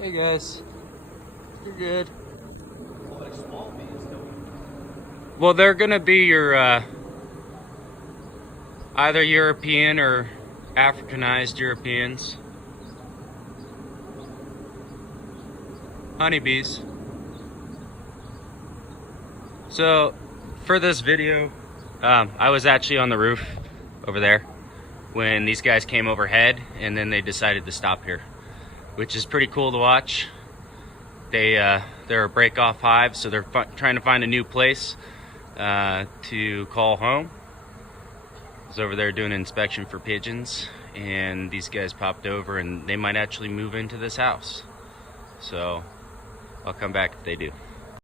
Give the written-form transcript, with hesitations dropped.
Hey guys, you're good. Well, they're gonna be your either European or Africanized Europeans. Honeybees. So, for this video, I was actually on the roof over there when these guys came overhead, and then they decided to stop here, which is pretty cool to watch. They're a break-off hive, so they're trying to find a new place to call home. I was over there doing an inspection for pigeons, and these guys popped over, and they might actually move into this house. So I'll come back if they do.